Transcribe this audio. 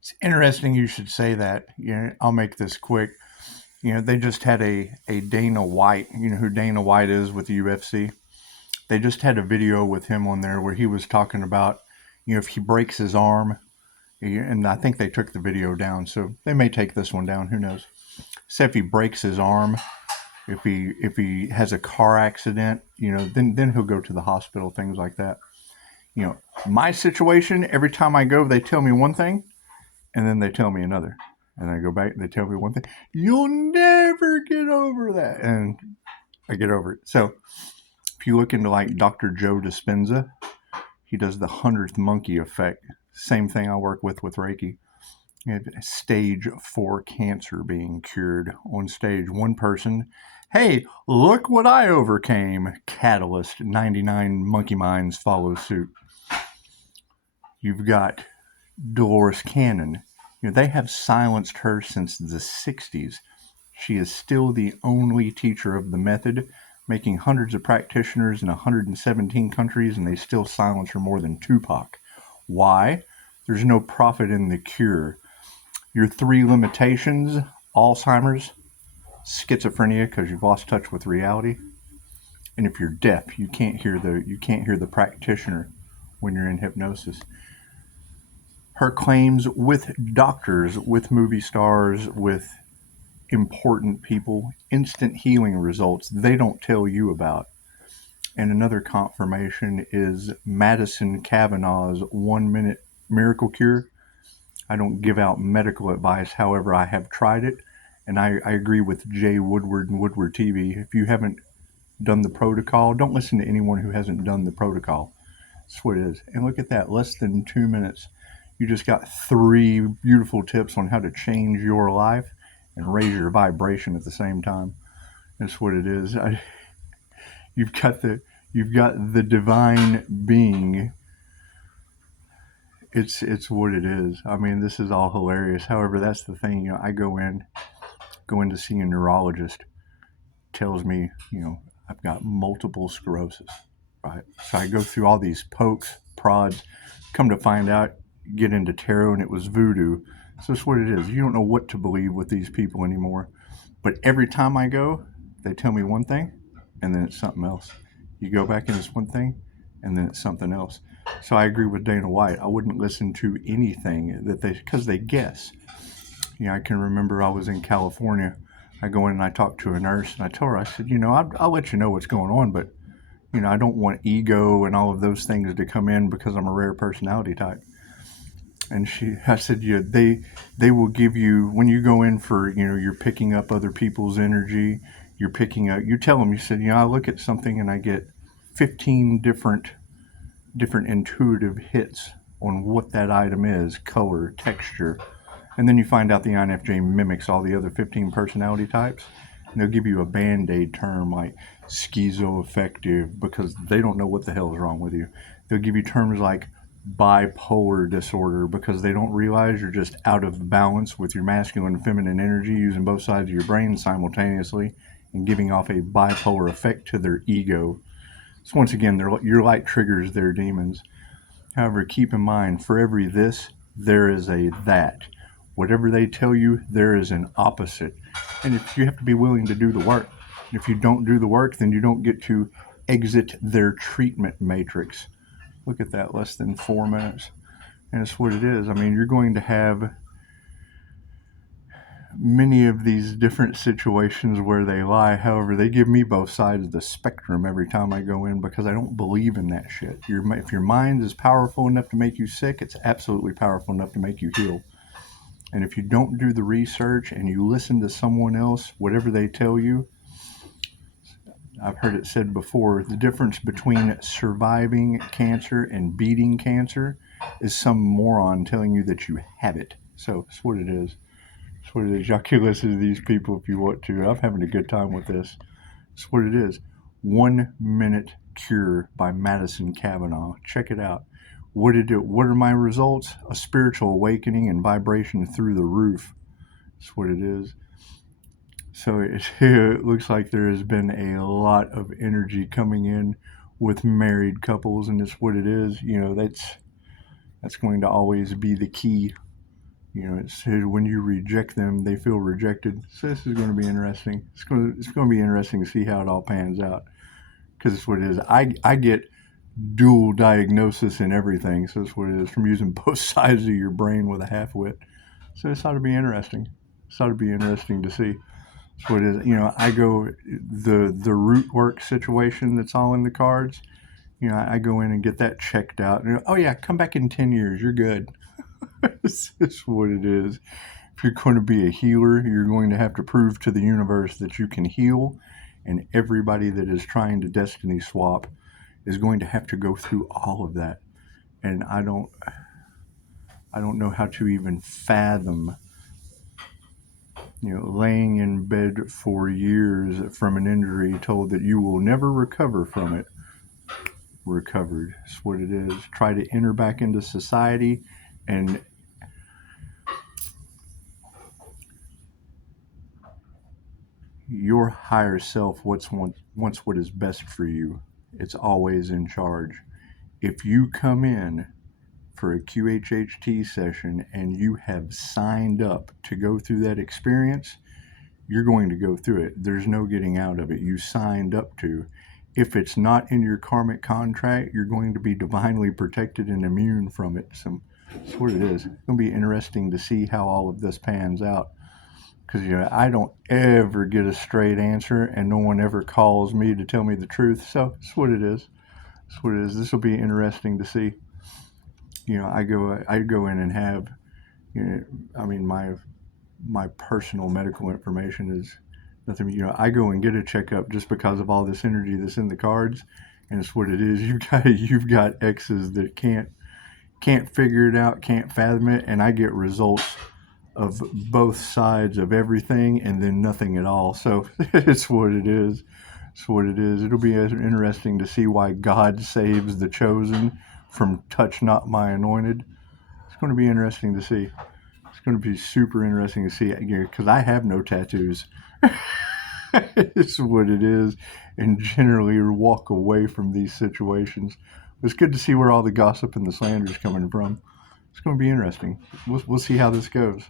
It's interesting you should say that. I'll make this quick. They just had a Dana White. You know who Dana White is with the UFC? They just had a video with him on there where he was talking about, if he breaks his arm, and I think they took the video down, so they may take this one down. Who knows? Say if he breaks his arm, if he has a car accident, then he'll go to the hospital. Things like that. My situation. Every time I go, they tell me one thing, and then they tell me another. And I go back and they tell me one thing. You'll never get over that. And I get over it. So if you look into like Dr. Joe Dispenza, he does the 100th monkey effect. Same thing I work with Reiki. You have stage 4 cancer being cured on stage. One person, hey, look what I overcame. Catalyst, 99 monkey minds follow suit. You've got Dolores Cannon. They have silenced her since the 60s. She is still the only teacher of the method, making hundreds of practitioners in 117 countries, and they still silence her more than Tupac. Why? There's no profit in the cure. Your 3 limitations: Alzheimer's, schizophrenia because you've lost touch with reality, and if you're deaf, you can't hear the practitioner when you're in hypnosis. Her claims with doctors, with movie stars, with important people, instant healing results they don't tell you about. And another confirmation is Madison Cavanaugh's 1-minute miracle cure. I don't give out medical advice, however, I have tried it, and I agree with Jay Woodward and Woodward TV. If you haven't done the protocol, don't listen to anyone who hasn't done the protocol. That's what it is. And look at that, less than 2 minutes. You just got 3 beautiful tips on how to change your life and raise your vibration at the same time. That's what it is. You've got the divine being. It's what it is. I mean, this is all hilarious. However, that's the thing. I go in to see a neurologist. Tells me, I've got multiple sclerosis. Right. So I go through all these pokes, prods. Come to find out, get into tarot, and it was voodoo. So that's what it is. You don't know what to believe with these people anymore. But every time I go, they tell me one thing, and then it's something else. You go back and it's one thing, and then it's something else. So I agree with Dana White. I wouldn't listen to anything because they guess. I can remember I was in California. I go in and I talk to a nurse, and I told her, I said, I'll let you know what's going on, but I don't want ego and all of those things to come in because I'm a rare personality type. And I said, they will give you, when you go in for, you're picking up other people's energy, you tell them, you said, I look at something and I get 15 different intuitive hits on what that item is, color, texture. And then you find out the INFJ mimics all the other 15 personality types. And they'll give you a band-aid term like schizoaffective because they don't know what the hell is wrong with you. They'll give you terms like bipolar disorder because they don't realize you're just out of balance with your masculine and feminine energy, using both sides of your brain simultaneously and giving off a bipolar effect to their ego. So once again, your light triggers their demons. However, keep in mind, for every this, there is a that. Whatever they tell you, there is an opposite. And if you have to be willing to do the work. If you don't do the work, then you don't get to exit their treatment matrix. Look at that, less than 4 minutes. And it's what it is. I mean, you're going to have many of these different situations where they lie. However, they give me both sides of the spectrum every time I go in because I don't believe in that shit. If your mind is powerful enough to make you sick, it's absolutely powerful enough to make you heal. And if you don't do the research and you listen to someone else, whatever they tell you, I've heard it said before, the difference between surviving cancer and beating cancer is some moron telling you that you have it. So that's what it is. That's what it is. Y'all can listen to these people if you want to. I'm having a good time with this. That's what it is. 1 minute cure by Madison Cavanaugh. Check it out. What are my results? A spiritual awakening and vibration through the roof. That's what it is. So it looks like there has been a lot of energy coming in with married couples, and it's what it is. That's going to always be the key You know, it said when you reject them, they feel rejected. So this is going to be interesting. It's going to be interesting to see how it all pans out, because it's what it is. I get dual diagnosis in everything, so that's what it is, from using both sides of your brain with a half wit. So this ought to be interesting. This ought to be interesting to see. That's what it is. You know, I go the root work situation that's all in the cards. You know, I go in and get that checked out. And, oh yeah, come back in 10 years. You're good. This is what it is. If you're going to be a healer, you're going to have to prove to the universe that you can heal, and everybody that is trying to destiny swap is going to have to go through all of that. And I don't know how to even fathom, you know, laying in bed for years from an injury, told that you will never recover from it. Recovered. That's what it is. Try to enter back into society, and your higher self wants what is best for you. It's always in charge. If you come in for a QHHT session and you have signed up to go through that experience, you're going to go through it. There's no getting out of it. You signed up to. If it's not in your karmic contract, you're going to be divinely protected and immune from it. So that's what it is. It's going to be interesting to see how all of this pans out. Because, you know, I don't ever get a straight answer, and no one ever calls me to tell me the truth. So that's what it is. That's what it is. This will be interesting to see. You know, I go in and have, you know, I mean, my personal medical information is nothing. You know, I go and get a checkup just because of all this energy that's in the cards, and it's what it is. You've got exes that can't figure it out, can't fathom it, and I get results of both sides of everything and then nothing at all. So it's what it is. It's what it is. It'll be interesting to see why God saves the chosen from touch not my anointed. It's going to be interesting to see. It's going to be super interesting to see, because I have no tattoos. It's what it is, and generally walk away from these situations. It's good to see where all the gossip and the slander is coming from. It's going to be interesting. We'll see how this goes.